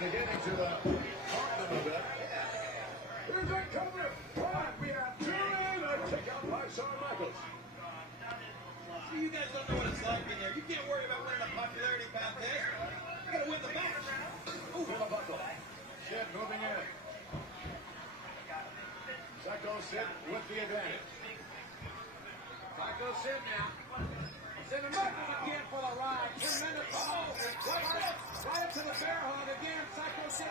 beginning to haunt them a bit. Here's a cover. One, we have two in. A kick out by Shawn Michaels. See, you guys don't know what it's like in there. You can't worry about winning a popularity contest. You gotta win the match. Ooh, Buckle. Sid moving in. Psycho Sid with the advantage. Psycho Sid now. Sid and Michaels again for the ride. Tremendous. Oh, right up to the bear hug again. Psycho Sid